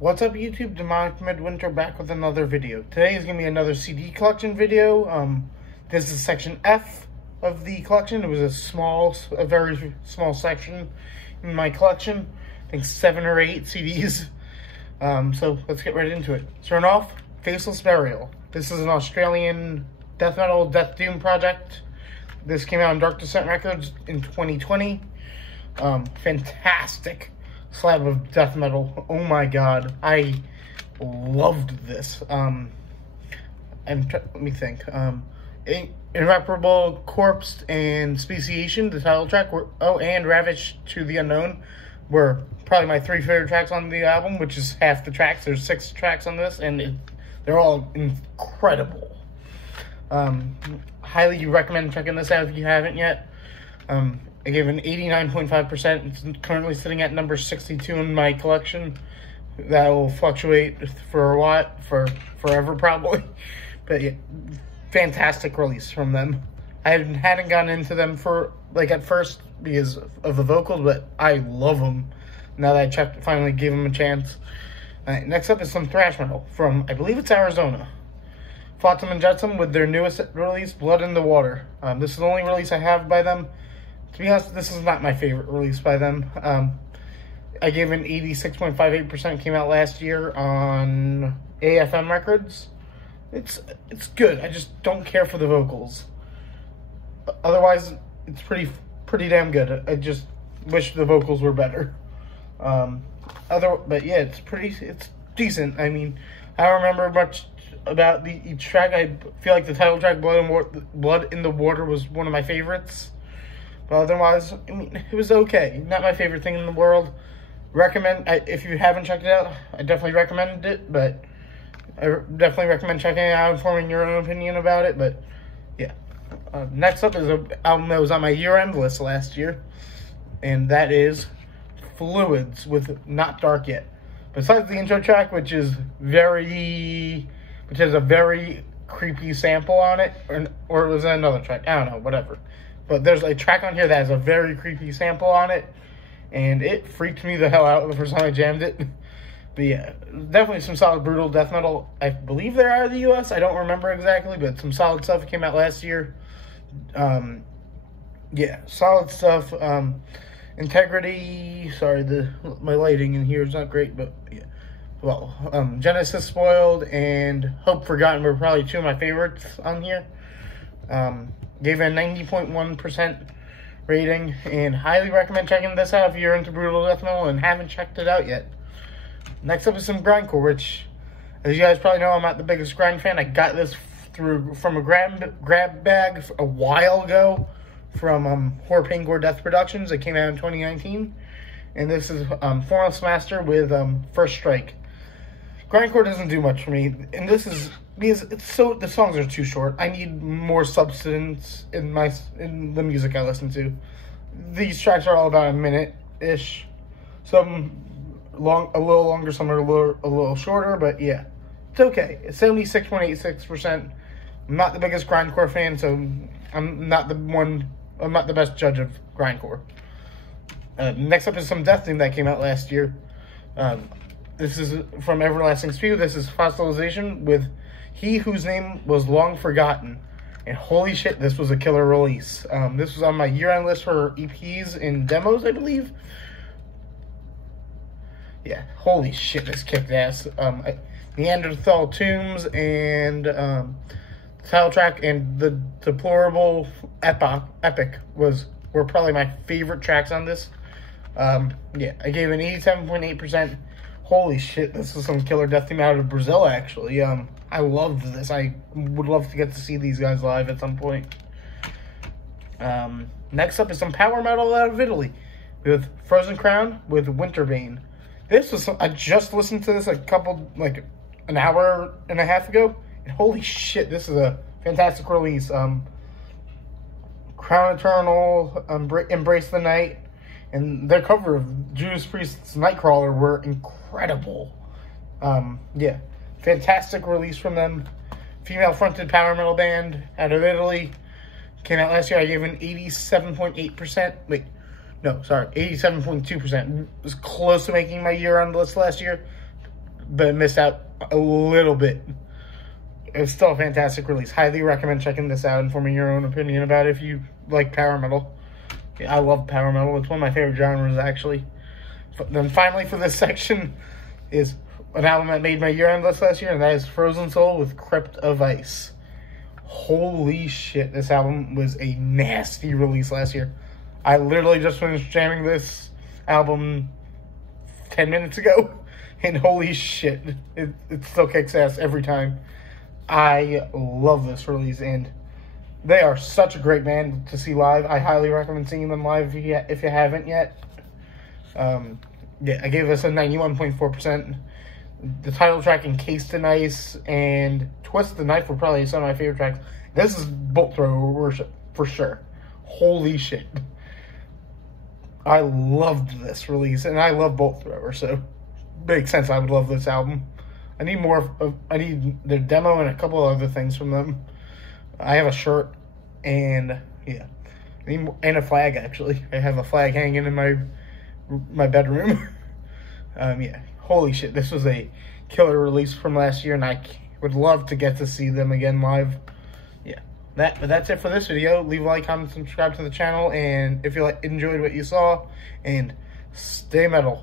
What's up YouTube, Demonic Midwinter back with another video. Today is going to be another CD collection video. This is section F of the collection. It was a very small section in my collection. I think 7 or 8 CDs. So let's get right into it. Starting off, Faceless Burial. This is an Australian death metal, death doom project. This came out on Dark Descent Records in 2020. Fantastic slab of death metal. Oh my god, I loved this. Let me think. Irreparable Corpse and Speciation, the title track, and Ravage to the Unknown were probably my 3 favorite tracks on the album, which is half the tracks. There's 6 tracks on this, and they're all incredible. Highly recommend checking this out if you haven't yet. I gave an 89.5%. It's currently sitting at number 62 in my collection. That will fluctuate for a while, forever probably. But yeah, fantastic release from them. I hadn't gotten into them at first because of the vocals, but I love them now that I finally gave them a chance. Next up is some thrash metal from, I believe it's Arizona. Flotsam and Jetsam with their newest release, Blood in the Water. This is the only release I have by them. To be honest, this is not my favorite release by them. I gave an 86.58%. Came out last year on AFM Records. It's good. I just don't care for the vocals. Otherwise, it's pretty damn good. I just wish the vocals were better. But yeah, it's decent. I mean, I don't remember much about each track. I feel like the title track, Blood in the Water, was one of my favorites. But otherwise, I mean, it was okay. Not my favorite thing in the world. If you haven't checked it out, I definitely recommend it. But I definitely recommend checking it out and forming your own opinion about it. But yeah. Next up is an album that was on my year-end list last year. And that is Fluids with Not Dark Yet. Besides the intro track, which has a very creepy sample on it, or was it another track? I don't know, whatever. But there's a track on here that has a very creepy sample on it, and it freaked me the hell out the first time I jammed it. But yeah, definitely some solid brutal death metal. I believe they're out of the US. I don't remember exactly, but some solid stuff. It came out last year. Yeah, solid stuff. Integrity. Sorry, my lighting in here is not great, but yeah. Well, Genesis Spoiled and Hope Forgotten were probably 2 of my favorites on here. Gave it a 90.1% rating, and highly recommend checking this out if you're into brutal death metal and haven't checked it out yet. Next up is some grindcore, which, as you guys probably know, I'm not the biggest grind fan. I got this from a grab bag a while ago from Horror Pain Gore Death Productions. It came out in 2019, and this is Formless Master with First Strike. Grindcore doesn't do much for me, and this is because the songs are too short. I need more substance in the music I listen to. These tracks are all about a minute-ish. Some a little longer, some are a little shorter, but yeah, it's okay. It's 76.86%. I'm not the biggest grindcore fan, so I'm not the best judge of grindcore. Next up is some death doom that came out last year. This is from Everlasting Spew. This is Fossilization with He Whose Name Was Long Forgotten. And holy shit, this was a killer release. This was on my year-end list for EPs and demos, I believe. Yeah, holy shit, this kicked ass. Neanderthal Tombs and title track and the Deplorable Epic were probably my favorite tracks on this. Yeah, I gave an 87.8%. Holy shit, this is some killer death theme out of Brazil, actually. I loved this. I would love to get to see these guys live at some point. Next up is some power metal out of Italy with Frozen Crown with Winterbane. I just listened to this an hour and a half ago, and holy shit, this is a fantastic release. Crown Eternal, Embrace the Night, and their cover of Judas Priest's Nightcrawler were incredible. Yeah, fantastic release from them. Female-fronted power metal band out of Italy. Came out last year. I gave an 87.8%. Wait, no, sorry, 87.2%. It was close to making my year-end list last year. but missed out a little bit. It was still a fantastic release. Highly recommend checking this out and forming your own opinion about it if you like power metal. Yeah, I love power metal. It's one of my favorite genres, actually. But then finally for this section is an album that made my year-end list last year, and that is Frozen Soul with Crypt of Ice. Holy shit, this album was a nasty release last year. I literally just finished jamming this album 10 minutes ago, and holy shit, it still kicks ass every time. I love this release, and they are such a great band to see live. I highly recommend seeing them live if you haven't yet. Yeah, I gave this a 91.4%. The title track, Encased in Ice, and Twist the Knife were probably some of my favorite tracks. This is Bolt Thrower Worship, for sure. Holy shit. I loved this release, and I love Bolt Thrower, so makes sense I would love this album. I need more of, I need their demo and a couple other things from them. I have a shirt, and yeah. I need more, and a flag, actually. I have a flag hanging in my bedroom. Yeah. Holy shit, this was a killer release from last year, and I would love to get to see them again live. Yeah, but that's it for this video. Leave a like, comment, subscribe to the channel, and if you enjoyed what you saw, and stay metal.